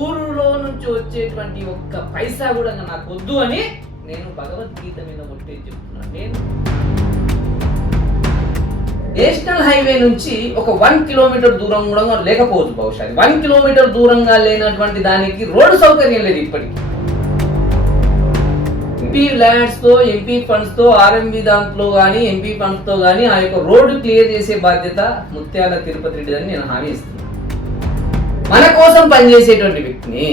ఊరులో నుంచి వచ్చేటువంటి ఒక్క పైసా కూడా నాకు వద్దు అని నేను భగవద్గీత మీద ఒట్టేసి చెప్తున్నాను. నేను నేషనల్ హైవే నుంచి ఒక 1 కిలోమీటర్ దూరం కూడా లేకపోవచ్చు, బహుశా 1 కిలోమీటర్ దూరంగా లేనటువంటి దానికి రోడ్డు సౌకర్యం లేదు ఇప్పటికీ. ఎంపీ ల్యాండ్స్ తో, ఎంపీ ఫండ్స్ తో, ఆర్ఎంబి దాంట్లో కానీ ఎంపీ ఫండ్స్ తో కానీ ఆ యొక్క రోడ్డు క్లియర్ చేసే బాధ్యత ముత్యాల తిరుపతి రెడ్డి అని నేను హామీ ఇస్తున్నాను. మన కోసం పనిచేసేటువంటి వ్యక్తిని,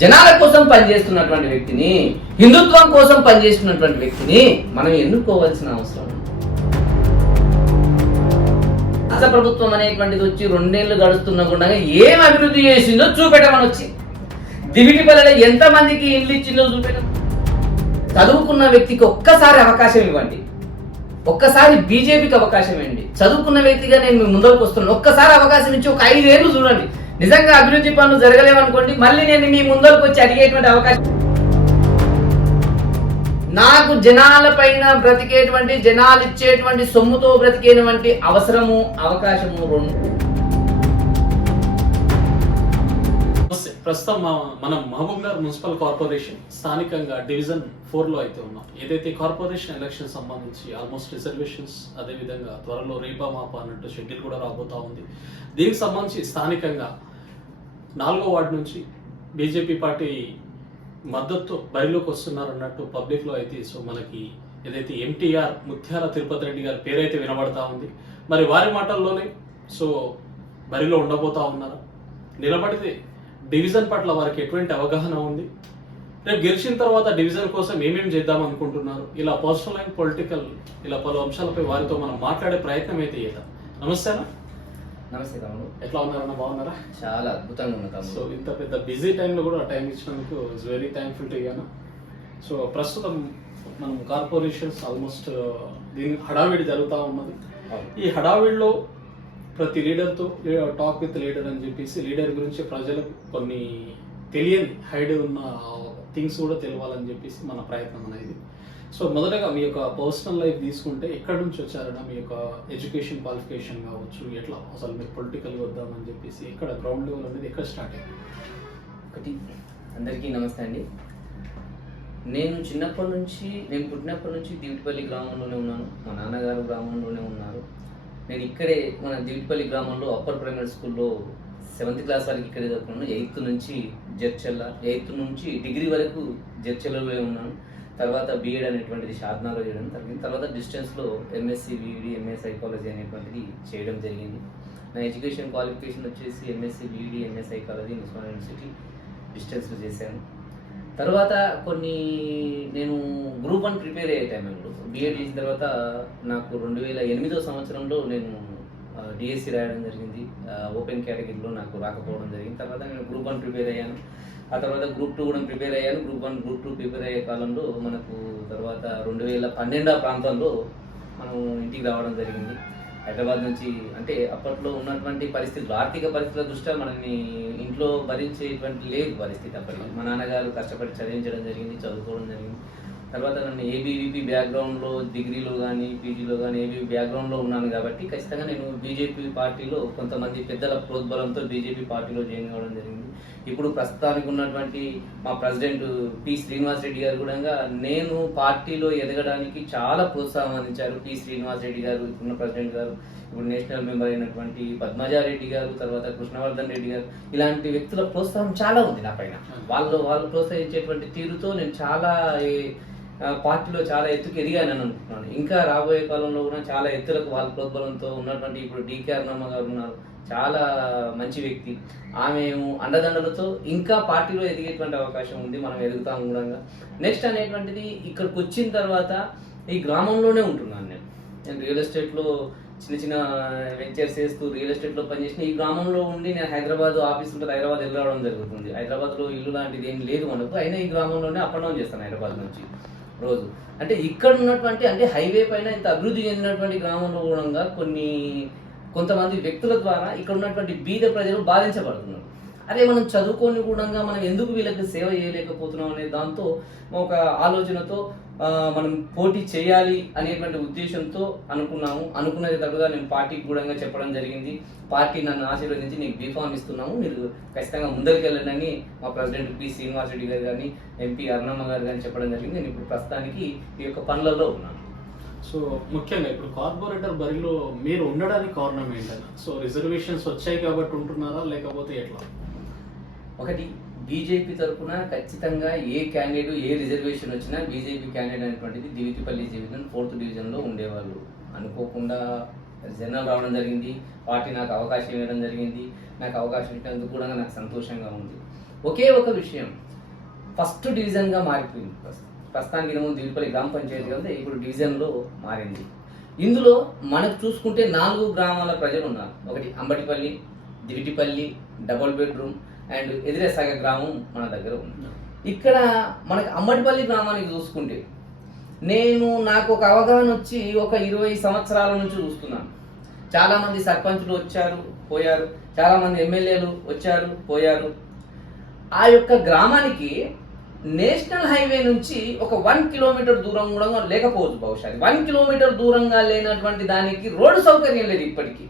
జనాల కోసం పనిచేస్తున్నటువంటి వ్యక్తిని, హిందుత్వం కోసం పనిచేస్తున్నటువంటి వ్యక్తిని మనం ఎన్నుకోవాల్సిన అవసరం. రాష్ట్ర ప్రభుత్వం అనేటువంటిది వచ్చి 2 ఏళ్ళు గడుస్తున్నా కూడా ఏం అభివృద్ధి చేసిందో చూపెట్టమని వచ్చి, దివిటిపల్లిలో ఎంతమందికి ఇల్లు ఇచ్చిందో చూపెట్టమని. చదువుకున్న వ్యక్తికి ఒక్కసారి అవకాశం ఇవ్వండి, ఒక్కసారి బీజేపీకి అవకాశం ఇవ్వండి. చదువుకున్న వ్యక్తిగా నేను మీ ముందరకు వస్తున్నాను, ఒక్కసారి అవకాశం ఇచ్చి ఒక 5 ఏళ్ళు చూడండి. నిజంగా అభివృద్ధి పనులు జరగలేవనుకోండి, మళ్ళీ నేను మీ ముందరకు వచ్చి అడిగేటువంటి అవకాశం. నాకు జనాల పైన బ్రతికేటువంటి, జనాలు ఇచ్చేటువంటి సొమ్ముతో బ్రతికేటువంటి అవసరము, అవకాశము 2. ప్రస్తుతం మనం మహబూబ్నగర్ మున్సిపల్ కార్పొరేషన్ స్థానికంగా డివిజన్ 4లో అయితే ఉన్నాం. ఏదైతే కార్పొరేషన్ ఎలక్షన్ సంబంధించి ఆల్మోస్ట్ రిజర్వేషన్స్, అదేవిధంగా త్వరలో రేపా మాపా అన్నట్టు షెడ్యూల్ కూడా రాబోతా ఉంది. దీనికి సంబంధించి స్థానికంగా 4వ వార్డు నుంచి బీజేపీ పార్టీ మద్దతు బరిలోకి వస్తున్నారు అన్నట్టు పబ్లిక్లో అయితే. సో మనకి ఏదైతే ఎంటీఆర్ ముత్యాల తిరుపతి రెడ్డి గారి పేరైతే వినబడతా ఉంది. మరి వారి మాటల్లోనే సో బరిలో ఉండబోతా ఉన్నారు. నిలబడితే డివిజన్ పట్ల వారికి ఎటువంటి అవగాహన ఉంది, రేపు గెలిచిన తర్వాత డివిజన్ కోసం ఏమేమి చేద్దాం అనుకుంటున్నారు, ఇలా పర్సనల్ అండ్ పొలిటికల్ ఇలా పలు అంశాలపై వారితో మనం మాట్లాడే ప్రయత్నం అయితే చేద్దాం. నమస్తే అన్న. నమస్తే తమ్ముడు, ఎట్లా ఉన్నారన్న? బాగున్నారా? చాలా అద్భుతంగా ఉన్నా తమ్ముడు. సో ఇంత పెద్ద బిజీ టైంలో కూడా టైం ఇచ్చినందుకు it's very thankful to you. So ప్రస్తుతం మనం కార్పొరేషన్స్ ఆల్మోస్ట్ దీని హడావిడి జరుగుతూ ఉన్నది. ఈ హడావిడిలో ప్రతి లీడర్తో టాక్ విత్ లీడర్ అని చెప్పేసి లీడర్ గురించి ప్రజలకు కొన్ని తెలియని హైడ్ ఉన్న థింగ్స్ కూడా తెలవాలని చెప్పేసి మన ప్రయత్నం అనేది. సో మొదటగా మీ యొక్క పర్సనల్ లైఫ్ తీసుకుంటే ఎక్కడి నుంచి వచ్చారన్నా, మీ యొక్క ఎడ్యుకేషన్ క్వాలిఫికేషన్ కావచ్చు, ఎట్లా అసలు మీరు పొలిటికల్గా వద్దామని చెప్పేసి ఎక్కడ గ్రౌండ్ లెవెల్ అనేది ఎక్కడ స్టార్ట్ అయ్యింది? ఒకటి, అందరికీ నమస్తే అండి. నేను చిన్నప్పటి నుంచి, నేను పుట్టినప్పటి నుంచి దివిటిపల్లి గ్రామంలోనే ఉన్నాను. మా నాన్నగారు గ్రామంలోనే ఉన్నారు. నేను ఇక్కడే మన దివిటిపల్లి గ్రామంలో అప్పర్ ప్రైమరీ స్కూల్లో 7th క్లాస్ వరకు ఇక్కడే చదువుకున్నాను. 8th నుంచి జడ్చర్ల, 8th నుంచి డిగ్రీ వరకు జడ్చర్లలో ఉన్నాను. తర్వాత బీఎడ్ అనేటువంటిది షాద్నాలో చేయడం జరిగింది. తర్వాత డిస్టెన్స్లో ఎంఎస్సి బీఈడి, ఎంఏ సైకాలజీ అనేటువంటిది చేయడం జరిగింది. నా ఎడ్యుకేషన్ క్వాలిఫికేషన్ వచ్చేసి MSc BEd, MA psychology Osmania university డిస్టెన్స్లో చేశాను. తర్వాత నేను గ్రూప్ 1 ప్రిపేర్ అయ్యే టైంలో బీఎడ్ చేసిన తర్వాత నాకు 2008వ సంవత్సరంలో నేను డిఎస్సి రాయడం జరిగింది. ఓపెన్ కేటగిరీలో నాకు రాకపోవడం జరిగింది. తర్వాత నేను గ్రూప్ 1 ప్రిపేర్ అయ్యాను. ఆ తర్వాత గ్రూప్ 2 కూడా ప్రిపేర్ అయ్యాను. గ్రూప్ 1, గ్రూప్ 2 ప్రిపేర్ అయ్యే కాలంలో మనకు తర్వాత 2012 ప్రాంతంలో మనం ఇంటికి రావడం జరిగింది. హైదరాబాద్ నుంచి, అంటే అప్పట్లో ఉన్నటువంటి పరిస్థితులు, ఆర్థిక పరిస్థితుల దృష్ట్యా మనల్ని ఇంట్లో భరించేటువంటి లేదు పరిస్థితి. అప్పటికి మా నాన్నగారు కష్టపడి చదివించడం జరిగింది, చదువుకోవడం జరిగింది. తర్వాత నన్ను ఏబీవీపీ బ్యాక్గ్రౌండ్లో, డిగ్రీలో కానీ పీజీలో కానీ ఏబీవీ బ్యాక్గ్రౌండ్లో ఉన్నాను కాబట్టి ఖచ్చితంగా నేను బీజేపీ పార్టీలో కొంతమంది పెద్దల ప్రోద్బలంతో బీజేపీ పార్టీలో జాయిన్ అవ్వడం జరిగింది. ఇప్పుడు ప్రస్తుతానికి ఉన్నటువంటి మా ప్రెసిడెంట్ పి శ్రీనివాస్ రెడ్డి గారు కూడా నేను పార్టీలో ఎదగడానికి చాలా ప్రోత్సాహం అందించారు. పి శ్రీనివాస్ రెడ్డి గారు, ఇప్పుడున్న ప్రెసిడెంట్ గారు, ఇప్పుడు నేషనల్ మెంబర్ అయినటువంటి పద్మజారెడ్డి గారు, తర్వాత కృష్ణవర్ధన్ రెడ్డి గారు, ఇలాంటి వ్యక్తుల ప్రోత్సాహం చాలా ఉంది నా పైన. వాళ్ళు ప్రోత్సహించేటువంటి తీరుతో నేను చాలా పార్టీలో చాలా ఎత్తుకు ఎదిగానని అనుకుంటున్నాను. ఇంకా రాబోయే కాలంలో కూడా చాలా ఎత్తులకు వాళ్ళ ప్రోద్బలంతో ఉన్నటువంటి ఇప్పుడు డికే అరుణమ్మ గారు ఉన్నారు, చాలా మంచి వ్యక్తి. ఆమె అండదండలతో ఇంకా పార్టీలో ఎదిగేటువంటి అవకాశం ఉంది. మనం ఎదుగుతాం కూడా. నెక్స్ట్ అనేటువంటిది ఇక్కడికి వచ్చిన తర్వాత ఈ గ్రామంలోనే ఉంటున్నాను. నేను రియల్ ఎస్టేట్లో చిన్న చిన్న వెంచర్స్ చేస్తూ రియల్ ఎస్టేట్లో పనిచేసిన ఈ గ్రామంలో ఉండి నేను హైదరాబాద్ ఆఫీస్ ఉంటుంది, హైదరాబాద్ వెళ్ళడం జరుగుతుంది. హైదరాబాద్లో ఇల్లు లాంటిది ఏం లేదు మనకు, అయినా ఈ గ్రామంలోనే అప్ అండ్ డౌన్ చేస్తాను హైదరాబాద్ నుంచి రోజు. అంటే ఇక్కడ ఉన్నటువంటి, అంటే హైవే పైన ఇంత అభివృద్ధి చెందినటువంటి గ్రామంలో కూడా కొంతమంది వ్యక్తుల ద్వారా ఇక్కడ ఉన్నటువంటి బీద ప్రజలు బాధించబడుతున్నారు. అదే మనం చదువుకొని కూడా మనం ఎందుకు వీళ్ళకి సేవ చేయలేకపోతున్నాం అనే దాంతో ఒక ఆలోచనతో మనం పోటీ చేయాలి అనేటువంటి ఉద్దేశంతో అనుకున్నది తగ్గగా నేను పార్టీకి కూడా చెప్పడం జరిగింది. పార్టీ నన్ను ఆశీర్వదించి నీకు బీఫామ్ ఇస్తున్నాము, మీరు ఖచ్చితంగా ముందరికి వెళ్ళండి అని మా ప్రెసిడెంట్ పి శ్రీనివాస్ రెడ్డి గారు కానీ ఎంపీ అరుణమ్మ గారు కానీ చెప్పడం జరిగింది. నేను ఇప్పుడు ప్రస్తుతానికి ఈ యొక్క పనులలో ఉన్నాను. సో ముఖ్యంగా ఇప్పుడు కార్పొరేటర్ బరిలో మీరు ఉండడానికి కారణం ఏంటన్నా? సో రిజర్వేషన్స్ వచ్చాయి కాబట్టి ఉంటున్నారా, లేకపోతే ఎట్లా? ఒకటి, బీజేపీ తరఫున ఖచ్చితంగా ఏ క్యాండిడేట్ ఏ రిజర్వేషన్ వచ్చినా బీజేపీ క్యాండిడేట్ అనేటువంటిది దివిటిపల్లి డివిజన్ 4th డివిజన్లో ఉండేవాళ్ళు. అనుకోకుండా జనరల్ రావడం జరిగింది, పార్టీ నాకు అవకాశం ఇవ్వడం జరిగింది. నాకు అవకాశం ఇచ్చినందుకు కూడా నాకు సంతోషంగా ఉంది. ఒకే ఒక విషయం, ఫస్ట్ డివిజన్గా మారిపోయింది. ప్రస్తుతానికి ఏమో దివిటిపల్లి గ్రామ పంచాయతీ కదా, ఇప్పుడు డివిజన్లో మారింది. ఇందులో మనకు చూసుకుంటే 4 గ్రామాల ప్రజలు ఉన్నారు. ఒకటి Ambatipalli, Divitipalli, double bedroom and Ediresaga గ్రామం మన దగ్గర ఉంది. ఇక్కడ మనకి అంబటిపల్లి గ్రామానికి చూసుకుంటే నాకు ఒక అవగాహన వచ్చి ఒక 20 సంవత్సరాల నుంచి చూస్తున్నాను. చాలామంది సర్పంచులు వచ్చారు పోయారు, చాలామంది ఎమ్మెల్యేలు వచ్చారు పోయారు. ఆ యొక్క గ్రామానికి నేషనల్ హైవే నుంచి ఒక 1 కిలోమీటర్ దూరం కూడా లేకపోవచ్చు. బహుశా 1 కిలోమీటర్ దూరంగా లేనటువంటి దానికి రోడ్డు సౌకర్యం లేదు ఇప్పటికీ.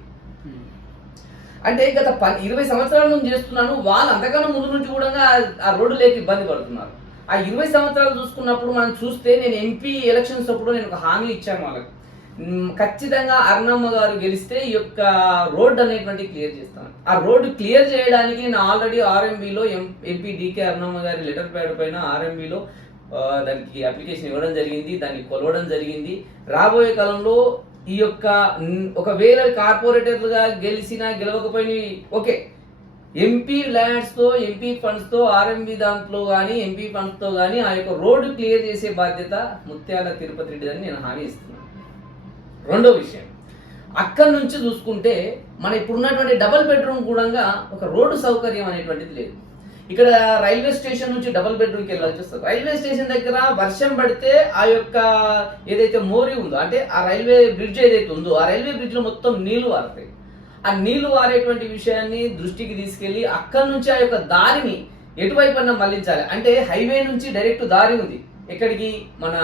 అంటే గత 20 సంవత్సరాల నుంచి చేస్తున్నాను, వాళ్ళు అంతకన్నా ముందు నుంచి కూడా ఆ రోడ్డు లేక ఇబ్బంది పడుతున్నారు. ఆ 20 సంవత్సరాలు చూసుకున్నప్పుడు మనం చూస్తే, నేను ఎంపీ ఎలక్షన్స్ అప్పుడు నేను ఒక హామీ ఇచ్చాను వాళ్ళకి, ఖచ్చితంగా అరుణమ్మ గారు గెలిస్తే ఈ యొక్క రోడ్డు అనేటువంటి క్లియర్ చేస్తాను. ఆ రోడ్డు క్లియర్ చేయడానికి నేను ఆల్రెడీ ఆర్ఎంబీలో ఎంపీ డికే అరుణమ్మ గారి లెటర్ ప్యాడ్ పైన ఆర్ఎంబీలో దానికి అప్లికేషన్ ఇవ్వడం జరిగింది, దాన్ని కొలవడం జరిగింది. రాబోయే కాలంలో ఈ యొక్క ఒకవేళ కార్పొరేటర్లుగా గెలిచినా గెలవకపోయినా ఓకే, ఎంపీ ల్యాండ్స్తో ఎంపీ ఫండ్స్తో ఆర్ఎంబీ దాంట్లో కానీ ఎంపీ ఫండ్స్తో కానీ ఆ యొక్క రోడ్డు క్లియర్ చేసే బాధ్యత ముత్యాల తిరుపతి రెడ్డి అని నేను హామీ ఇస్తున్నాను. రెండో విషయం, అక్కడి నుంచి చూసుకుంటే మన ఇప్పుడున్నటువంటి డబుల్ బెడ్రూమ్ కూడా ఒక రోడ్డు సౌకర్యం అనేటువంటిది లేదు. ఇక్కడ రైల్వే స్టేషన్ నుంచి డబుల్ బెడ్రూమ్కి వెళ్ళాల్సి వస్తుంది. రైల్వే స్టేషన్ దగ్గర వర్షం పడితే ఆ యొక్క ఏదైతే మోరీ ఉందో, అంటే ఆ రైల్వే బ్రిడ్జ్ ఏదైతే ఉందో ఆ రైల్వే బ్రిడ్జ్లో మొత్తం నీళ్లు వారుతాయి. ఆ నీళ్లు వారేటువంటి విషయాన్ని దృష్టికి తీసుకెళ్లి అక్కడి నుంచి ఆ యొక్క దారిని ఎటువైపు మళ్లించాలి. అంటే హైవే నుంచి డైరెక్ట్ దారి ఉంది ఎక్కడికి, మన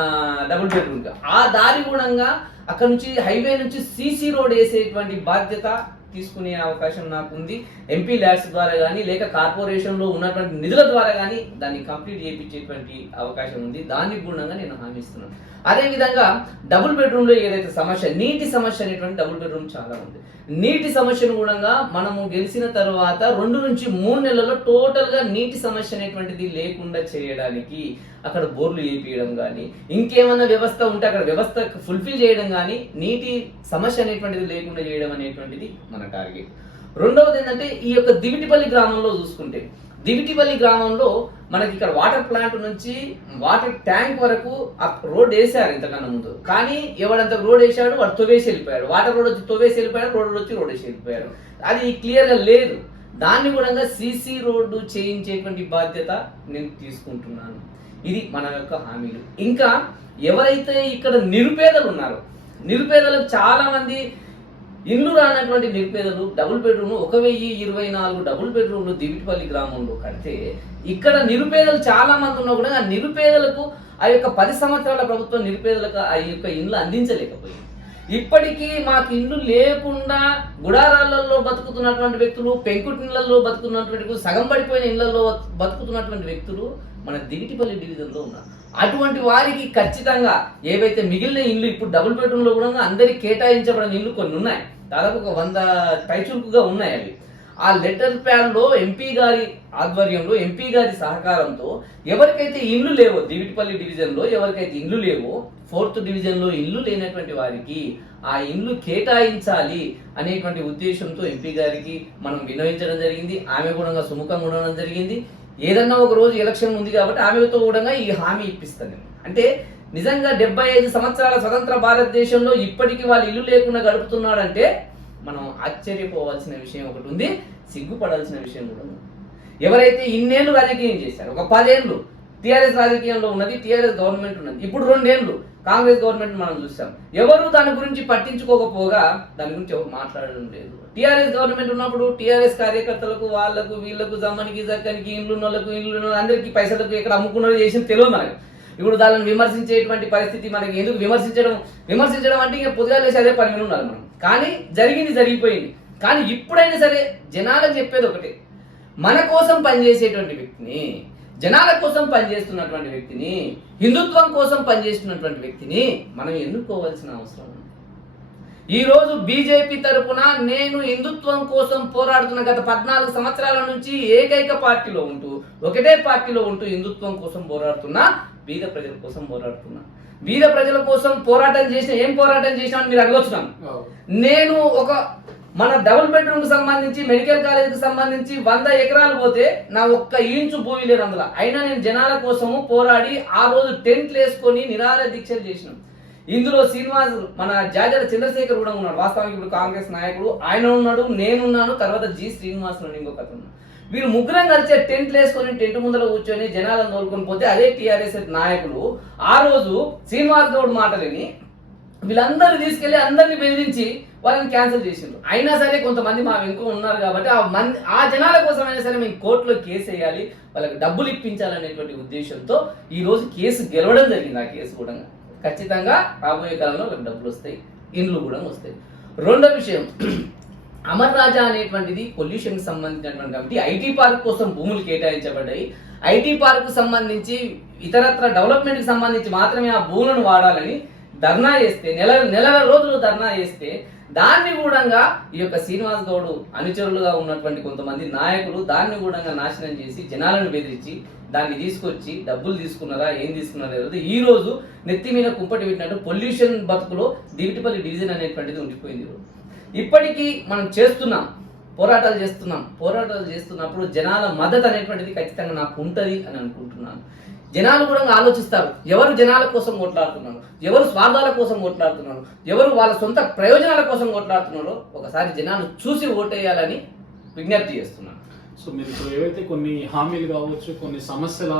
డబుల్ బెడ్రూమ్గా. ఆ దారి గుణంగా అక్కడ నుంచి హైవే నుంచి సీసీ రోడ్ వేసేటువంటి బాధ్యత తీసుకునే అవకాశం నాకు ఉంది. ఎంపీ ల్యాడ్స్ ద్వారా కానీ లేక కార్పొరేషన్లో ఉన్నటువంటి నిధుల ద్వారా కానీ దాన్ని కంప్లీట్ చేయించేటువంటి అవకాశం ఉంది. దానికి గుణంగా నేను హామీ ఇస్తున్నాను. అదేవిధంగా డబుల్ బెడ్రూమ్లో ఏదైతే సమస్య, నీటి సమస్య అనేటువంటి డబుల్ బెడ్రూమ్ చాలా ఉంది. నీటి సమస్యను కూడా మనము గెలిచిన తర్వాత 2 నుంచి 3 నెలల్లో టోటల్గా నీటి సమస్య అనేటువంటిది లేకుండా చేయడానికి అక్కడ బోర్లు వేయించడం కానీ ఇంకేమన్నా వ్యవస్థ ఉంటే అక్కడ వ్యవస్థ ఫుల్ఫిల్ చేయడం కానీ నీటి సమస్య అనేటువంటిది లేకుండా చేయడం అనేటువంటిది మన టార్గెట్. రెండవది ఏంటంటే ఈ యొక్క దివిటిపల్లి గ్రామంలో చూసుకుంటే, దివిటిపల్లి గ్రామంలో మనకి ఇక్కడ వాటర్ ప్లాంట్ నుంచి వాటర్ ట్యాంక్ వరకు రోడ్ వేసారు ఇంతకన్నా ముందు. కానీ ఎవడంత రోడ్ వేసాడు వాడు తొవ్వేసి వెళ్ళిపోయాడు. వాటర్ రోడ్ వచ్చి తొవ్వేసి వెళ్ళిపోయాడు, రోడ్ వచ్చి రోడ్ వేసి వెళ్ళిపోయాడు. అది క్లియర్గా లేదు. దాన్ని కూడా సీసీ రోడ్డు చేయించేటువంటి బాధ్యత నేను తీసుకుంటున్నాను. ఇది మన యొక్క హామీలు. ఇంకా ఎవరైతే ఇక్కడ నిరుపేదలు ఉన్నారో, నిరుపేదలకు చాలా మంది ఇల్లు రానటువంటి నిరుపేదలు డబుల్ బెడ్రూమ్ 1024 డబుల్ బెడ్రూమ్లు దివిటిపల్లి గ్రామంలో కడితే ఇక్కడ నిరుపేదలు చాలా మంది ఉన్నా కూడా ఆ నిరుపేదలకు ఆ యొక్క 10 సంవత్సరాల ప్రభుత్వం నిరుపేదలకు ఆ యొక్క ఇండ్లు అందించలేకపోయింది. ఇప్పటికీ మాకు ఇల్లు లేకుండా గుడారాలలో బతుకుతున్నటువంటి వ్యక్తులు, పెంకుటిళ్లలో బతుకుతున్నటువంటి సగం పడిపోయిన ఇళ్లలో బతుకుతున్నటువంటి వ్యక్తులు మన దివిటిపల్లి డివిజన్లో ఉన్నారు. అటువంటి వారికి ఖచ్చితంగా ఏవైతే మిగిలిన ఇల్లు ఇప్పుడు డబుల్ బెడ్రూమ్లో కూడా అందరికి కేటాయించబడిన ఇల్లు కొన్ని ఉన్నాయి, దాదాపు ఒక 100 పైచులుకుగా ఉన్నాయి. అవి ఆ లెటర్ ప్యాడ్లో ఎంపీ గారి ఆధ్వర్యంలో ఎంపీ గారి సహకారంతో ఎవరికైతే ఇల్లు లేవో దివిటిపల్లి డివిజన్లో ఎవరికైతే ఇల్లు లేవో 4th డివిజన్లో ఇల్లు లేనటువంటి వారికి ఆ ఇల్లు కేటాయించాలి అనేటువంటి ఉద్దేశంతో ఎంపీ గారికి మనం వినవించడం జరిగింది. ఆమె కూడా సుముఖంగా ఉండడం జరిగింది. ఏదన్నా ఒక రోజు ఎలక్షన్ ఉంది కాబట్టి ఆమెతో కూడా ఈ హామీ ఇప్పిస్తాను. అంటే నిజంగా 75 సంవత్సరాల స్వతంత్ర భారతదేశంలో ఇప్పటికీ వాళ్ళు ఇల్లు లేకుండా గడుపుతున్నాడంటే మనం ఆశ్చర్యపోవాల్సిన విషయం ఒకటి ఉంది, సిగ్గుపడాల్సిన విషయం కూడా ఉంది. ఎవరైతే ఇన్నేళ్ళు రాజకీయం చేశారు, ఒక 10 ఏళ్ళు టీఆర్ఎస్ రాజకీయంలో ఉన్నది, టీఆర్ఎస్ గవర్నమెంట్ ఉన్నది, ఇప్పుడు 2 ఏళ్ళు కాంగ్రెస్ గవర్నమెంట్ మనం చూసాం. ఎవరు దాని గురించి పట్టించుకోకపోగా దాని గురించి ఎవరు మాట్లాడడం లేదు. టీఆర్ఎస్ గవర్నమెంట్ ఉన్నప్పుడు టీఆర్ఎస్ కార్యకర్తలకు వాళ్ళకు వీళ్ళకు జమ్మనికి జక్కనికి ఇండ్లు వాళ్ళకు ఇల్లు అందరికీ పైసలకు ఎక్కడ అమ్ముకున్నది చేసిన తెలియదు మనకు. ఇప్పుడు దానిని విమర్శించేటువంటి పరిస్థితి మనకి ఎందుకు విమర్శించడం అంటే ఇక పొద్దుగా లేసి అదే పని మీద ఉండాలి మనం. కానీ జరిగిపోయింది. కానీ ఇప్పుడైనా సరే జనాలకు చెప్పేది ఒకటే, మన కోసం పనిచేసేటువంటి వ్యక్తిని, జనాల కోసం పనిచేస్తున్నటువంటి వ్యక్తిని, హిందుత్వం కోసం పనిచేస్తున్నటువంటి వ్యక్తిని మనం ఎన్నుకోవాల్సిన అవసరం ఉంది. ఈరోజు బీజేపీ తరపున నేను హిందుత్వం కోసం పోరాడుతున్న గత 14 సంవత్సరాల నుంచి ఒకటే పార్టీలో ఉంటూ హిందుత్వం కోసం పోరాడుతున్నా, బీద ప్రజల కోసం పోరాడుతున్నా. బీద ప్రజల కోసం ఏం పోరాటం చేసినా అని మీరు అడగొచ్చున్నాను. నేను మన డబుల్ బెడ్రూమ్ కు సంబంధించి మెడికల్ కాలేజీకి సంబంధించి 100 ఎకరాలు పోతే నా ఒక్క ఇంచు భూమి లేదు అందులో. అయినా నేను జనాల కోసము పోరాడి ఆ రోజు టెంట్లు వేసుకొని నిరాహార దీక్షలు చేసినాం. ఇందులో శ్రీనివాస్, మన జాజల చంద్రశేఖర్ కూడా ఉన్నాడు, వాస్తవానికి ఇప్పుడు కాంగ్రెస్ నాయకుడు. ఆయన ఉన్నాడు, నేనున్నాను, తర్వాత జి శ్రీనివాస్ ఉన్నాడు, ఇంకొక అతను. వీళ్ళు ముగ్గురం కలిసి టెంట్లు వేసుకొని టెంట్ ముందర కూర్చొని జనాలను తోలుకొని పోతే అదే టీఆర్ఎస్ నాయకులు ఆ రోజు శ్రీనివాస్ గౌడ్ మాటలని వీళ్ళందరూ తీసుకెళ్లి అందరినీ బెదిరించి వాళ్ళని క్యాన్సిల్ చేసిండ్రు. అయినా సరే కొంతమంది మా వెనుక ఉన్నారు కాబట్టి ఆ జనాల కోసమైనా సరే మేము కోర్టులో కేసు వేయాలి, వాళ్ళకి డబ్బులు ఇప్పించాలనేటువంటి ఉద్దేశంతో ఈ రోజు కేసు గెలవడం జరిగింది. ఆ కేసు కూడా ఖచ్చితంగా రాబోయే కాలంలో వాళ్ళకి డబ్బులు వస్తాయి, ఇండ్లు కూడా వస్తాయి. రెండో విషయం, అమర్ రాజా అనేటువంటిది పొల్యూషన్కి సంబంధించినటువంటి కాబట్టి ఐటీ పార్క్ కోసం భూములు కేటాయించబడ్డాయి. ఐటీ పార్క్ సంబంధించి ఇతరత్ర డెవలప్మెంట్కి సంబంధించి మాత్రమే ఆ భూములను వాడాలని ధర్నా చేస్తే నెల రోజులు ధర్నా చేస్తే దాన్ని కూడా ఈ యొక్క శ్రీనివాస్ గౌడ్ అనుచరులుగా ఉన్నటువంటి కొంతమంది నాయకులు దాన్ని కూడా నాశనం చేసి జనాలను బెదిరించి దాన్ని తీసుకొచ్చి డబ్బులు తీసుకున్నారా ఏం తీసుకున్నారా ఈ రోజు నెత్తి మీద కుంపటి పెట్టినట్టు పొల్యూషన్ బతుకులో దివిటిపల్లి డివిజన్ అనేటువంటిది ఉండిపోయింది. ఇప్పటికీ మనం పోరాటాలు చేస్తున్నప్పుడు జనాల మద్దతు అనేటువంటిది ఖచ్చితంగా నాకు ఉంటుంది అని అనుకుంటున్నాను. జనాలు కూడా ఆలోచిస్తారు, ఎవరు జనాల కోసం కొట్లాడుతున్నారు, ఎవరు స్వార్థాల కోసం కొట్లాడుతున్నారు, ఎవరు వాళ్ళ సొంత ప్రయోజనాల కోసం కొట్లాడుతున్నారో ఒకసారి జనాలు చూసి ఓటేయాలని విజ్ఞప్తి చేస్తున్నాను. సో మీరు ఇప్పుడు ఏవైతే కొన్ని హామీలు కావచ్చు, కొన్ని సమస్యల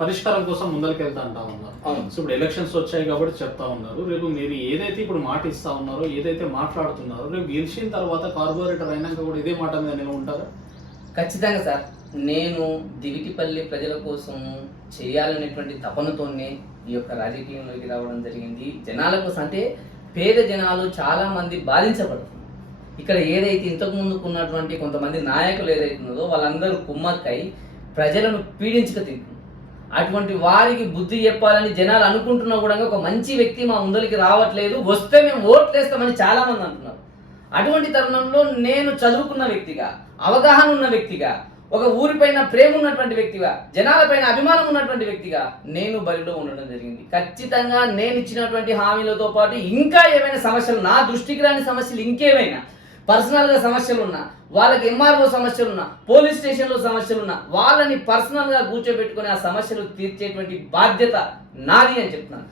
పరిష్కారం కోసం ముందరికి వెళ్తా అంటా ఉన్నారు. సో ఇప్పుడు ఎలక్షన్స్ వచ్చాయి కాబట్టి చెప్తా ఉన్నారు, రేపు మీరు ఏదైతే ఇప్పుడు మాట ఇస్తా ఉన్నారో, ఏదైతే మాట్లాడుతున్నారో, రేపు గెలిచిన తర్వాత కార్పొరేటర్ అయినాక కూడా ఇదే మాట మీద నేను ఉంటారా? ఖచ్చితంగా సార్, నేను దివిటిపల్లి ప్రజల కోసం చేయాలనేటువంటి తపనతోనే ఈ యొక్క రాజకీయంలోకి రావడం జరిగింది. జనాల కోసం అంటే పేద జనాలు చాలా మంది బాధించబడుతున్నారు. ఇక్కడ ఏదైతే ఇంతకు ముందుకు ఉన్నటువంటి కొంతమంది నాయకులు ఏదైతున్నదో వాళ్ళందరూ కుమ్మక్కై ప్రజలను పీడించుక తింటున్నారు. అటువంటి వారికి బుద్ధి చెప్పాలని జనాలు అనుకుంటున్నా కూడా ఒక మంచి వ్యక్తి మా ముందరికి రావట్లేదు, వస్తే మేము ఓట్లేస్తామని చాలా మంది అంటున్నారు. అటువంటి తరుణంలో నేను చదువుకున్న వ్యక్తిగా, అవగాహన ఉన్న వ్యక్తిగా, ఒక ఊరిపైన ప్రేమ ఉన్నటువంటి వ్యక్తిగా, జనాలపైన అభిమానం ఉన్నటువంటి వ్యక్తిగా నేను బరిలో ఉండడం జరిగింది. ఖచ్చితంగా నేను ఇచ్చినటువంటి హామీలతో పాటు ఇంకా ఏమైనా సమస్యలు, నా దృష్టికి రాని సమస్యలు ఇంకేమైనా పర్సనల్గా సమస్యలు ఉన్నా, వాళ్ళకి ఎంఆర్ఓ సమస్యలు ఉన్నా, పోలీస్ స్టేషన్లో సమస్యలు ఉన్నా, వాళ్ళని పర్సనల్గా కూర్చోబెట్టుకుని ఆ సమస్యలు తీర్చేటువంటి బాధ్యత నాది అని చెప్తున్నాను.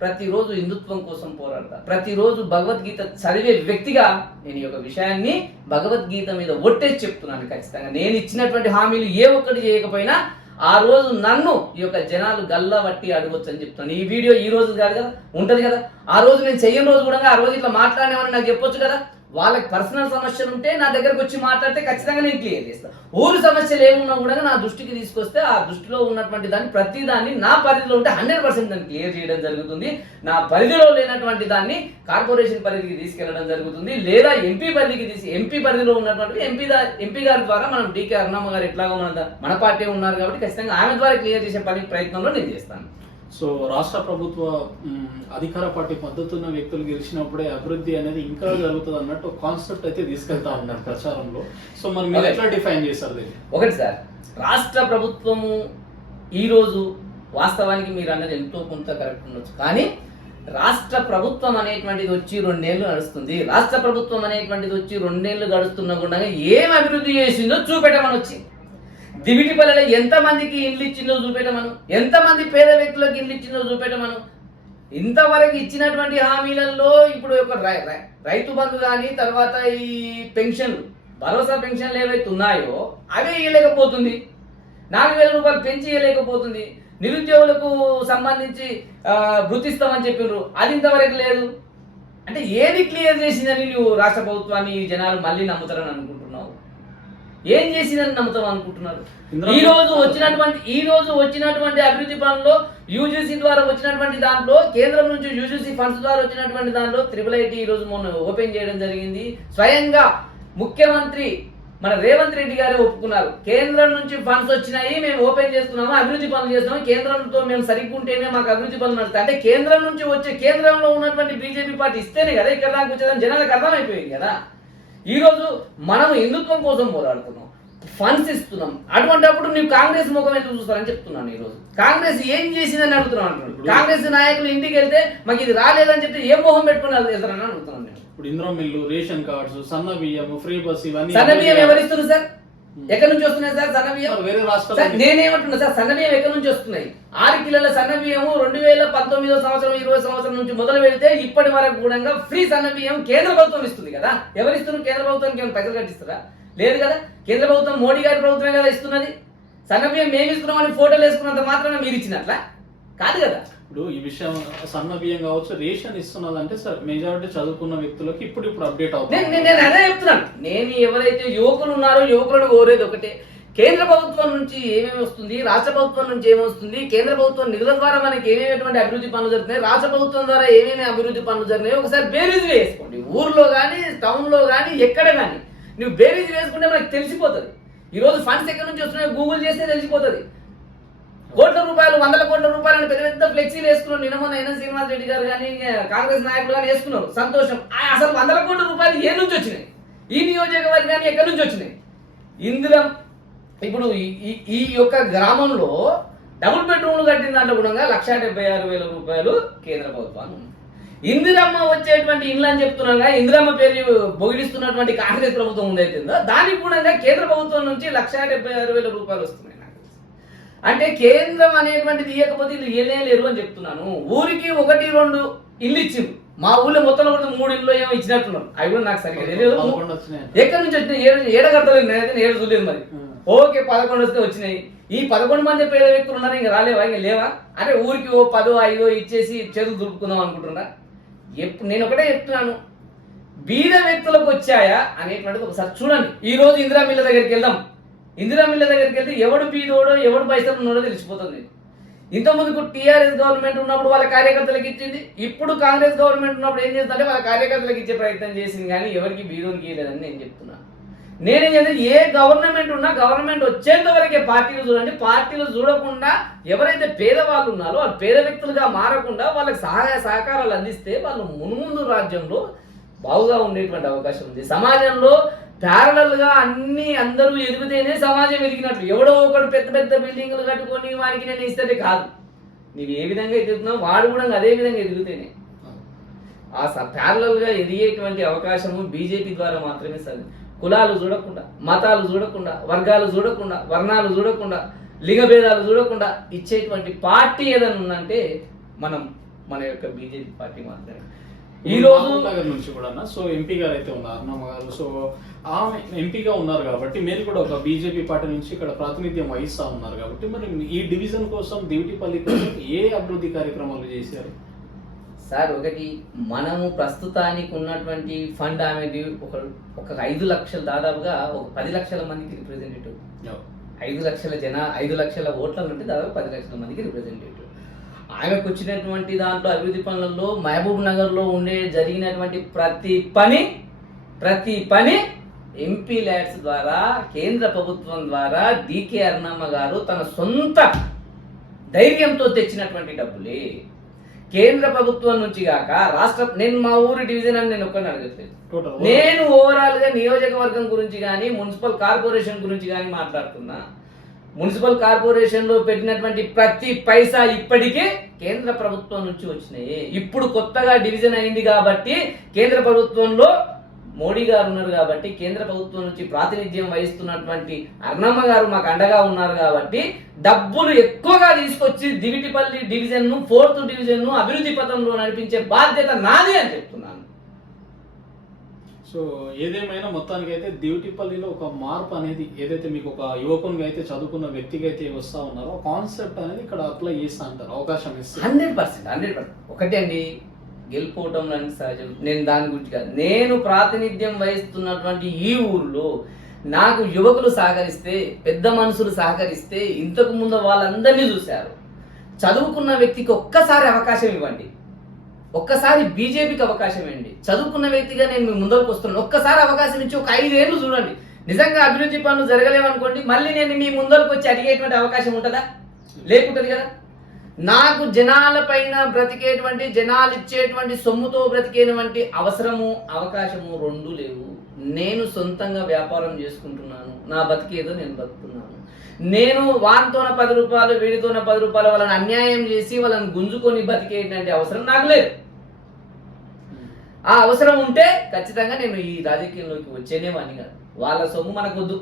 ప్రతిరోజు హిందుత్వం కోసం పోరాడతా, ప్రతిరోజు భగవద్గీత చదివే వ్యక్తిగా నేను ఈ యొక్క విషయాన్ని భగవద్గీత మీద ఒట్టేసి చెప్తున్నాను. ఖచ్చితంగా నేను ఇచ్చినటువంటి హామీలు ఏ ఒక్కటి చేయకపోయినా ఆ రోజు నన్ను ఈ యొక్క జనాలు గల్లా బట్టి అడగొచ్చు అని చెప్తాను. ఈ వీడియో ఈ రోజు కాదు కదా, ఉంటది కదా, ఆ రోజు నేను చెయ్యని రోజు కూడా ఆ రోజు ఇట్లా మాట్లాడేమని నాకు చెప్పొచ్చు కదా. వాళ్ళకి పర్సనల్ సమస్యలు ఉంటే నా దగ్గరకు వచ్చి మాట్లాడితే ఖచ్చితంగా నేను క్లియర్ చేస్తాను. ఊరి సమస్యలు ఏమున్నా కూడా నా దృష్టికి తీసుకొస్తే ఆ దృష్టిలో ఉన్నటువంటి దాన్ని ప్రతి దాన్ని నా పరిధిలో ఉంటే 100% దాన్ని క్లియర్ చేయడం జరుగుతుంది. నా పరిధిలో లేనటువంటి దాన్ని కార్పొరేషన్ పరిధికి తీసుకెళ్లడం జరుగుతుంది, లేదా ఎంపీ పరిధిలో ఉన్నటువంటి ఎంపీ గారి ద్వారా మనం డికే అరుణమ్మ గారు ఎట్లాగో మన పార్టీ ఉన్నారు కాబట్టి ఖచ్చితంగా ఆమె ద్వారా క్లియర్ చేసే ప్రయత్నంలో నేను చేస్తాను. సో రాష్ట్ర ప్రభుత్వ అధికార పార్టీ పద్ధతున్న వ్యక్తులు గెలిచినప్పుడే అభివృద్ధి అనేది ఇంకా జరుగుతుంది అన్నట్టు కాన్సెప్ట్ అయితే తీసుకెళ్తా ఉన్నారు ప్రచారంలో. సో మరి మీరు ఎట్లా డిఫైన్ చేస్తారు? ఒకటి సార్, రాష్ట్ర ప్రభుత్వము ఈరోజు వాస్తవానికి మీరు అన్నది ఎంతో కొంత కరెక్ట్ ఉండొచ్చు, కానీ రాష్ట్ర ప్రభుత్వం అనేటువంటిది వచ్చి 2 ఏళ్ళు నడుస్తుంది. రాష్ట్ర ప్రభుత్వం అనేటువంటిది వచ్చి 2 ఏళ్ళు గడుస్తున్న గుండా ఏం అభివృద్ధి చేసిందో చూపెట్టమని వచ్చి దివిటిపల్లిలో ఎంతమందికి ఇండ్లు ఇచ్చిందో చూపెట్టమను, ఎంతమంది పేద వ్యక్తులకు ఇండ్లు ఇచ్చిందో చూపెట్టమను. ఇంతవరకు ఇచ్చినటువంటి హామీలలో ఇప్పుడు ఒక రైతు బంధు కానీ, తర్వాత ఈ పెన్షన్లు, భరోసా పెన్షన్లు ఏవైతే ఉన్నాయో అవే ఇవ్వలేకపోతుంది, 4,000 రూపాయలు పెంచి ఇవ్వలేకపోతుంది. నిరుద్యోగులకు సంబంధించి వృత్తిస్తామని చెప్పినారు, అది ఇంతవరకు లేదు. అంటే ఏది క్లియర్ చేసిందని నువ్వు రాష్ట్ర ప్రభుత్వాన్ని జనాలు మళ్ళీ నమ్ముతారని అనుకుంటున్నావు? ఏం చేసిందని నమ్ముతాం అనుకుంటున్నారు? ఇందులో ఈ రోజు వచ్చినటువంటి అభివృద్ధి పనుల్లో యూజీసీ ద్వారా వచ్చినటువంటి దాంట్లో, కేంద్రం నుంచి యూజీసీ ఫండ్స్ ద్వారా వచ్చినటువంటి దాంట్లో IIIT ఈ రోజు మొన్న ఓపెన్ చేయడం జరిగింది. స్వయంగా ముఖ్యమంత్రి మన రేవంత్ రెడ్డి గారే ఒప్పుకున్నారు, కేంద్రం నుంచి ఫండ్స్ వచ్చినాయి, మేము ఓపెన్ చేస్తున్నాము, అభివృద్ధి పనులు చేస్తున్నాము, కేంద్రంతో మేము సరిగ్గుంటేనే మాకు అభివృద్ధి పనులు నడుస్తాయి. అంటే కేంద్రం నుంచి వచ్చే, కేంద్రంలో ఉన్నటువంటి బీజేపీ పార్టీ ఇస్తేనే కదా ఇక్కడ దాకా వచ్చేదని జనాలకు అర్థమైపోయింది కదా. ఈ రోజు మనం హిందుత్వం కోసం పోరాడుతున్నాం, ఫండ్స్ ఇస్తున్నాం, అటువంటిప్పుడు నువ్వు కాంగ్రెస్ ముఖం ఎందుకు చూస్తారని చెప్తున్నాను. ఈ రోజు కాంగ్రెస్ ఏం చేసిందని అడుగుతున్నాను అంటున్నాడు. కాంగ్రెస్ నాయకులు ఇంటికి వెళ్తే మాకు ఇది రాలేదని చెప్తే ఏ మొహం పెట్టుకుని వెళ్తారని అడుగుతున్నాను నేను. ఇప్పుడు ఇంద్రం మిల్లు, రేషన్ కార్డ్స్, సన్న బియ్యం, ఫ్రీ బస్, ఇవన్నీ సన్న బియ్యం ఎవరు ఇస్తున్నారు సార్? ఎక్కడి నుంచి వస్తున్నాయి సార్ సన్న బియ్యం? వేరే రాష్ట్రాలు. నేనేమంటున్నా సార్, సన్న బియ్యం ఎక్కడి నుంచి వస్తున్నాయి? 6 కిలోల సన్న బియ్యము 2019 సంవత్సరం 20 సంవత్సరం నుంచి మొదలు పెడితే ఇప్పటి వరకు కూడా ఫ్రీ సన్న బియ్యం కేంద్ర ప్రభుత్వం ఇస్తుంది కదా. ఎవరు ఇస్తున్నారు? కేంద్ర ప్రభుత్వానికి ఏమైనా పైసలు కట్టిస్తారా? లేదు కదా. కేంద్ర ప్రభుత్వం మోడీ గారి ప్రభుత్వమే కదా ఇస్తున్నది. సన్న బియ్యం మేము ఇస్తున్నామని ఫోటోలు వేసుకున్నంత మాత్రాన మీరు ఇచ్చినట్లా కాదు కదా. ఇప్పుడు ఈ విషయం సన్న బియ్యం కావచ్చు, రేషన్ ఇస్తున్నదంటే సార్ మెజారిటీ చదువుకున్న వ్యక్తులకి ఇప్పుడు అప్డేట్ అవుతుంది. నేను అదే చెప్తున్నాను. నేను ఎవరైతే యువకులు ఉన్నారో యువకులను కోరేది ఒకటే, కేంద్ర ప్రభుత్వం నుంచి ఏమేమి వస్తుంది, రాష్ట్ర ప్రభుత్వం నుంచి ఏమి వస్తుంది, కేంద్ర ప్రభుత్వం నిధుల ద్వారా మనకి ఏమేమి అభివృద్ధి పనులు జరుగుతున్నాయి, రాష్ట్ర ప్రభుత్వం ద్వారా ఏమేమి అభివృద్ధి పనులు జరిగినాయి ఒకసారి బేరీజ్ వేసుకోండి. ఊర్లో కానీ టౌన్లో కానీ ఎక్కడ కానీ నువ్వు బేరీజ్ వేసుకుంటే మనకు తెలిసిపోతుంది. ఈరోజు ఫండ్స్ ఎక్కడి నుంచి వస్తున్నాయో గూగుల్ చేస్తే తెలిసిపోతుంది. కోట్ల రూపాయలు, 100 కోట్ల రూపాయలు పెద్ద పెద్ద ఫ్లెక్సీలు వేసుకున్నారు. నిన్న మొన్న ఎన్ఎస్ శ్రీనివాస్ రెడ్డి గారు కానీ కాంగ్రెస్ నాయకులు కానీ వేసుకున్నారు, సంతోషం. అసలు 100 కోట్ల రూపాయలు ఏ నుంచి వచ్చినాయి? ఈ నియోజకవర్గాన్ని ఎక్కడి నుంచి వచ్చినాయి? ఇందిరం ఇప్పుడు ఈ యొక్క గ్రామంలో డబుల్ బెడ్రూమ్లు కట్టిన దాంట్లో కూడా 1,76,000 రూపాయలు కేంద్ర ప్రభుత్వాన్ని. ఇందిరమ్మ వచ్చేటువంటి ఇండ్లు అని చెప్తున్నాగా, ఇందిరమ్మ పేరు బొగిడిస్తున్నటువంటి కాంగ్రెస్ ప్రభుత్వం ఉందైతుందో దానికి కూడా కేంద్ర ప్రభుత్వం నుంచి 1,76,000 రూపాయలు వస్తున్నాయి. అంటే కేంద్రం అనేటువంటిది ఇవ్వకపోతే వీళ్ళు ఏలేరు అని చెప్తున్నాను. ఊరికి 1-2 ఇల్లు ఇచ్చింది. మా ఊళ్ళో మొత్తం కూడా 3 ఇల్లు ఏమో ఇచ్చినట్టున్నారు. అవి కూడా నాకు సరిగ్గా తెలియదు. ఎక్కడి నుంచి వచ్చినాయి? ఏడగడతలేదు, నేనైతే ఏడు చూడలేదు. మరి ఓకే 11 వస్తే వచ్చినాయి. ఈ 11 మంది పేద వ్యక్తులు ఉన్నారు, ఇంకా రాలేవా? ఇంకా లేవా? అంటే ఊరికి 10-5 ఇచ్చేసి చేతులు దులుపుకుందాం అనుకుంటున్నారా? నేను ఒకటే చెప్తున్నాను, బీద వ్యక్తులకు వచ్చాయా అనేటువంటిది ఒకసారి చూడండి. ఈ రోజు ఇందిరా మిల్ల దగ్గరికి వెళ్దాం. ఇందిరా మిల్ల దగ్గరికి వెళ్తే ఎవడు బీదోడో ఎవడు పైసలు ఉన్నాడో తెలిసిపోతుంది. ఇంతకుముందుకు టీఆర్ఎస్ గవర్నమెంట్ ఉన్నప్పుడు వాళ్ళ కార్యకర్తలకు ఇచ్చింది, ఇప్పుడు కాంగ్రెస్ గవర్నమెంట్ ఉన్నప్పుడు ఏం చేస్తుందంటే వాళ్ళ కార్యకర్తలకు ఇచ్చే ప్రయత్నం చేసింది, కానీ ఎవరికి బీదోనికి ఇవ్వలేదని నేను చెప్తున్నాను. నేనేం చేస్తే ఏ గవర్నమెంట్ ఉన్నా గవర్నమెంట్ వచ్చేంత వరకే పార్టీలు చూడండి. పార్టీలు చూడకుండా ఎవరైతే పేదవాళ్ళు ఉన్నారో వాళ్ళు పేద వ్యక్తులుగా మారకుండా వాళ్ళకి సహాయ సహకారాలు అందిస్తే వాళ్ళు మున్ముందు రాజ్యంలో బాగుగా ఉండేటువంటి అవకాశం ఉంది. సమాజంలో ప్యారలల్గా అందరూ ఎదిగితేనే సమాజం ఎదిగినట్లు. ఎవడో ఒకడు పెద్ద పెద్ద బిల్డింగ్లు కట్టుకొని వానికి నేను ఇస్తే కాదు. నీవు ఏ విధంగా ఎదుగుతున్నావు వాడు కూడా అదే విధంగా ఎదిగితేనే. ఆ ప్యారలల్గా ఎదిగేటువంటి అవకాశము బీజేపీ ద్వారా మాత్రమే సాధ్యం. కులాలు చూడకుండా, మతాలు చూడకుండా, వర్గాలు చూడకుండా, వర్ణాలు చూడకుండా, లింగ భేదాలు చూడకుండా ఇచ్చేటువంటి పార్టీ ఏదైనా ఉందంటే మన యొక్క బీజేపీ పార్టీ మాత్రమే. ఈ రోజు నగర్ నుంచి కూడా సో ఎంపీ గారు అయితే ఉన్నారు అన్నమ్మ గారు. సో ఆమె ఎంపీగా ఉన్నారు కాబట్టి మీరు కూడా ఒక బీజేపీ పార్టీ నుంచి ఇక్కడ ప్రాతినిధ్యం వహిస్తా ఉన్నారు కాబట్టి మరి ఈ డివిజన్ కోసం దివిటిపల్లి కోసం ఏ అభివృద్ధి కార్యక్రమాలు చేశారు సార్? ఒకటి, మనము ప్రస్తుతానికి ఉన్నటువంటి ఫండ్ అనేది ఒక 5 లక్షలు, దాదాపుగా ఒక 10 లక్షల మందికి రిప్రజెంటేటివ్. 5 లక్షల ఓట్ల నుండి దాదాపు 10 లక్షల మందికి రిప్రజెంటేటివ్. ఆమెకు వచ్చినటువంటి దాంట్లో అభివృద్ధి పనులలో మహబూబ్ నగర్లో జరిగినటువంటి ప్రతి పని ఎంపీ ల్యాడ్స్ ద్వారా, కేంద్ర ప్రభుత్వం ద్వారా డికే అరుణమ్మ గారు తన సొంత ధైర్యంతో తెచ్చినటువంటి డబ్బులే. కేంద్ర ప్రభుత్వం నుంచి కాక నేను మా ఊరు డివిజన్ అని నేను ఒక్కరిని అడగట్లేదు. నేను ఓవరాల్ గా నియోజకవర్గం గురించి కానీ మున్సిపల్ కార్పొరేషన్ గురించి కానీ మాట్లాడుతున్నా. మున్సిపల్ కార్పొరేషన్ లో పెట్టినటువంటి ప్రతి పైసా ఇప్పటికే కేంద్ర ప్రభుత్వం నుంచి వచ్చినాయి. ఇప్పుడు కొత్తగా డివిజన్ అయింది కాబట్టి కేంద్ర ప్రభుత్వంలో మోడీ గారు ఉన్నారు కాబట్టి, కేంద్ర ప్రభుత్వం నుంచి ప్రాతినిధ్యం వహిస్తున్నటువంటి అరుణమ్మ గారు మాకు అండగా ఉన్నారు కాబట్టి డబ్బులు ఎక్కువగా తీసుకొచ్చి దివిటిపల్లి డివిజన్ ను, 4th డివిజన్ ను అభివృద్ధి పథంలో నడిపించే బాధ్యత నాది అని చెప్తున్నాను. సో ఏదేమైనా మొత్తానికి అయితే దివిటిపల్లిలో ఒక మార్పు అనేది ఏదైతే మీకు ఒక యువకునిగా అయితే చదువుకున్న వ్యక్తిగా అయితే వస్తా ఉన్నారో కాన్సెప్ట్ అనేది ఇక్కడ అప్లై చేస్తా అంటారు, అవకాశం ఇస్తే 100%. ఒకటే అండి, గెలుపోవటం లాంటి సహజం. నేను దాని గురించి కాదు, నేను ప్రాతినిధ్యం వహిస్తున్నటువంటి ఈ ఊర్లో నాకు యువకులు సహకరిస్తే, పెద్ద మనుషులు సహకరిస్తే, ఇంతకు ముందు వాళ్ళందరినీ చూశారు. చదువుకున్న వ్యక్తికి ఒక్కసారి అవకాశం ఇవ్వండి, ఒక్కసారి బీజేపీకి అవకాశం ఇవ్వండి. చదువుకున్న వ్యక్తిగా నేను మీ ముందరకు వస్తున్నాను, ఒక్కసారి అవకాశం ఇచ్చి ఒక 5 ఏళ్ళు చూడండి. నిజంగా అభివృద్ధి పనులు జరగలేవనుకోండి, మళ్ళీ నేను మీ ముందరకు వచ్చి అడిగేటువంటి అవకాశం ఉంటుందా? లేకుంటుంది కదా. నాకు జనాల పైన బ్రతికేటువంటి, జనాలు ఇచ్చేటువంటి సొమ్ముతో బ్రతికేటువంటి అవసరము, అవకాశము 2 లేవు. నేను సొంతంగా వ్యాపారం చేసుకుంటున్నాను, నా బతికేదో నేను బతుకుతున్నాను. నేను వానితోన 10 రూపాయలు, వీడితోన 10 రూపాయలు వాళ్ళని అన్యాయం చేసి వాళ్ళని గుంజుకొని బతికేటువంటి అవసరం నాకు లేదు. ఆ అవసరం ఉంటే ఖచ్చితంగా నేను ఈ రాజకీయంలోకి వచ్చేనేవాడిని కాదు. వాళ్ళ సొమ్ము మనకొద్దు.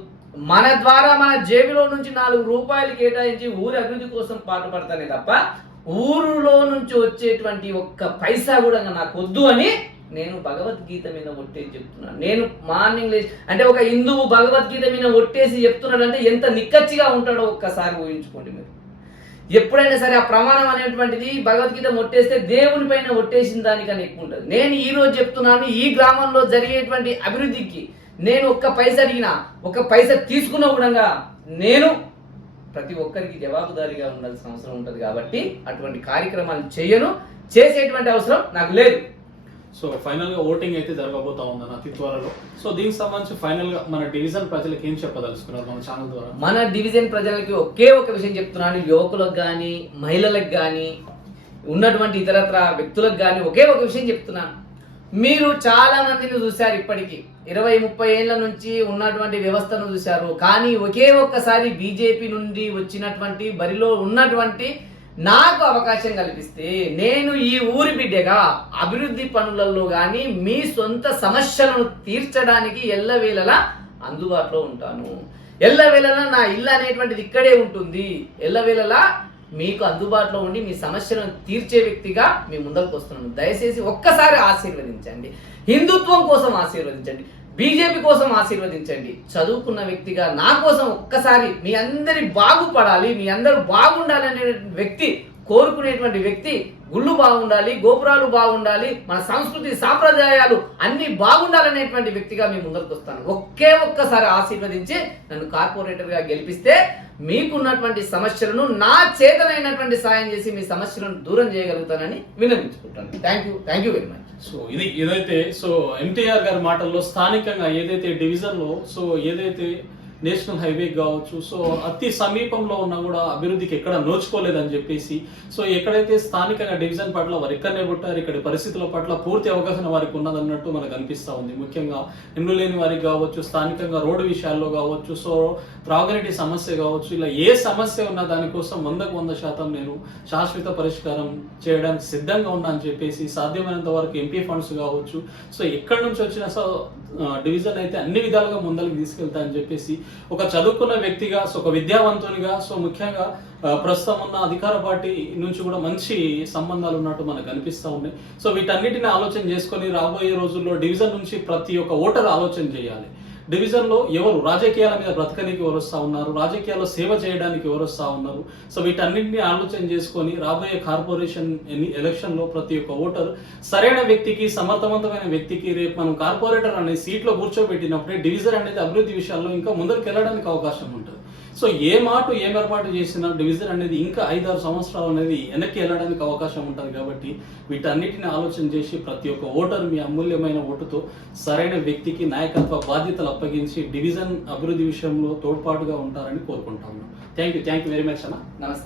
మన ద్వారా మన జేబులో నుంచి 4 రూపాయలు కేటాయించి ఊరి అభివృద్ధి కోసం పాటుపడతానే తప్ప ఊరిలో నుంచి వచ్చేటువంటి ఒక్క పైసా కూడా నాకు వద్దు అని నేను భగవద్గీత మీద ఒట్టేసి చెప్తున్నాను. నేను మార్నింగ్ లేచి అంటే ఒక హిందువు భగవద్గీత మీద ఒట్టేసి చెప్తున్నాడంటే ఎంత నిక్కచ్చిగా ఉంటాడో ఒక్కసారి ఊహించుకోండి మీరు. ఎప్పుడైనా సరే ఆ ప్రమాణం అనేటువంటిది భగవద్గీత ఒట్టేస్తే దేవుని పైన ఒట్టేసిన దానికన్నా ఎక్కువ ఉంటుంది. నేను ఈ రోజు చెప్తున్నాను, ఈ గ్రామంలో జరిగేటువంటి అభివృద్ధికి నేను ఒక్క పైసా అడిగినా, ఒక్క పైసా తీసుకున్న కూడా నేను ప్రతి ఒక్కరికి జవాబుదారీగా ఉండాల్సిన అవసరం ఉంటుంది. కాబట్టి అటువంటి కార్యక్రమాలు చేయను, చేసేటువంటి అవసరం నాకు లేదు. సో ఫైనల్ గా ఓటింగ్ అయితే జరగబోతా ఉందని అతి త్వరలో. సో దీనికి సంబంధించి ఫైనల్ గా మన డివిజన్ ప్రజలకు ఏం చెప్పదలుచుకున్నారు మన ఛానల్ ద్వారా? మన డివిజన్ ప్రజలకి ఒకే ఒక విషయం చెప్తున్నాను, యువకులకు కానీ, మహిళలకు కానీ, ఉన్నటువంటి ఇతరత్ర వ్యక్తులకు కానీ ఒకే ఒక విషయం చెప్తున్నాను. మీరు చాలా మందిని చూశారు, ఇప్పటికీ 20-30 ఏళ్ల నుంచి ఉన్నటువంటి వ్యవస్థను చూశారు. కానీ ఒకే ఒక్కసారి బీజేపీ నుండి వచ్చినటువంటి బరిలో ఉన్నటువంటి నాకు అవకాశం కల్పిస్తే నేను ఈ ఊరి బిడ్డగా అభివృద్ధి పనులలో కానీ మీ సొంత సమస్యలను తీర్చడానికి ఎల్లవేళలా అందుబాటులో ఉంటాను. ఎల్లవేళలా నా ఇల్లు అనేటువంటిది ఇక్కడే ఉంటుంది. ఎల్లవేళలా మీకు అందుబాటులో ఉండి మీ సమస్యలను తీర్చే వ్యక్తిగా మీ ముందరకు వస్తున్నాను. దయచేసి ఒక్కసారి ఆశీర్వదించండి. హిందుత్వం కోసం ఆశీర్వదించండి, బీజేపీ కోసం ఆశీర్వదించండి. చదువుకున్న వ్యక్తిగా నా కోసం ఒక్కసారి మీ అందరి బాగుపడాలి, మీ అందరూ బాగుండాలి అనే వ్యక్తి, కోరుకునేటువంటి వ్యక్తి, గుళ్ళు బాగుండాలి, గోపురాలు బాగుండాలి, మన సంస్కృతి సాంప్రదాయాలు అన్ని బాగుండాలనేటువంటి వ్యక్తిగా మీ ముందరకు వస్తాను. ఒక్కసారి ఆశీర్వదించి నన్ను కార్పొరేటర్గా గెలిపిస్తే మీకున్నటువంటి సమస్యలను నా చేతనైనటువంటి సాయం చేసి మీ సమస్యలను దూరం చేయగలుగుతానని విన్నవించుకుంటాను. Thank you very much. So ఏదైతే ఎన్టీఆర్ గారి మాటల్లో స్థానికంగా ఏదైతే డివిజన్ లో ఏదైతే నేషనల్ హైవే కావచ్చు, అతి సమీపంలో ఉన్నా కూడా అభివృద్ధికి ఎక్కడ నోచుకోలేదని చెప్పేసి, ఎక్కడైతే స్థానికంగా డివిజన్ పట్ల వారు ఎక్కడనే పుట్టారు, ఇక్కడ పరిస్థితుల పట్ల పూర్తి అవగాహన వారికి ఉన్నదన్నట్టు మనకు అనిపిస్తూ ఉంది. ముఖ్యంగా ఇల్లు లేని వారికి కావచ్చు, స్థానికంగా రోడ్డు విషయాల్లో కావచ్చు, త్రాగునీటి సమస్య కావచ్చు, ఇలా ఏ సమస్య ఉన్నా దానికోసం 100% నేను శాశ్వత పరిష్కారం చేయడానికి సిద్ధంగా ఉన్నా అని చెప్పేసి, సాధ్యమైనంత వరకు ఎంపీ ఫండ్స్ కావచ్చు, ఎక్కడి నుంచి వచ్చినా డివిజన్ అయితే అన్ని విధాలుగా ముందరికి తీసుకెళ్తా అని చెప్పేసి, ఒక చదువుకున్న వ్యక్తిగా, ఒక విద్యావంతునిగా, ముఖ్యంగా ప్రస్తుతం ఉన్న అధికార పార్టీ నుంచి కూడా మంచి సంబంధాలు ఉన్నట్టు మనకు అనిపిస్తూ ఉన్నాయి. వీటన్నిటిని ఆలోచన చేసుకొని రాబోయే రోజుల్లో డివిజన్ నుంచి ప్రతి ఒక్క ఓటర్ ఆలోచన చేయాలి. డివిజన్ లో ఎవరు రాజకీయాల మీద బ్రతకడానికి ఎవరు వస్తూ ఉన్నారు, రాజకీయాల్లో సేవ చేయడానికి ఎవరు వస్తూ ఉన్నారు, వీటన్నింటినీ ఆలోచన చేసుకొని రాబోయే కార్పొరేషన్ ఎలక్షన్ లో ప్రతి ఒక్క ఓటర్ సరైన వ్యక్తికి, సమర్థవంతమైన వ్యక్తికి రేపు మనం కార్పొరేటర్ అనే సీట్లో కూర్చోబెట్టినప్పుడే డివిజన్ అనేది అభివృద్ధి విషయాల్లో ఇంకా ముందరికి వెళ్ళడానికి అవకాశం ఉంటుంది. ఏం ఏర్పాటు చేసిన డివిజన్ అనేది ఇంకా 5-6 సంవత్సరాలు అనేది వెనక్కి వెళ్ళడానికి అవకాశం ఉంటుంది. కాబట్టి వీటన్నిటిని ఆలోచన చేసి ప్రతి ఒక్క ఓటర్ మీ అమూల్యమైన ఓటుతో సరైన వ్యక్తికి నాయకత్వ బాధ్యతలు అప్పగించి డివిజన్ అభివృద్ధి విషయంలో తోడ్పాటుగా ఉంటారని కోరుకుంటా ఉన్నాం. థ్యాంక్ యూ వెరీ మచ్ అన్న. నమస్తే.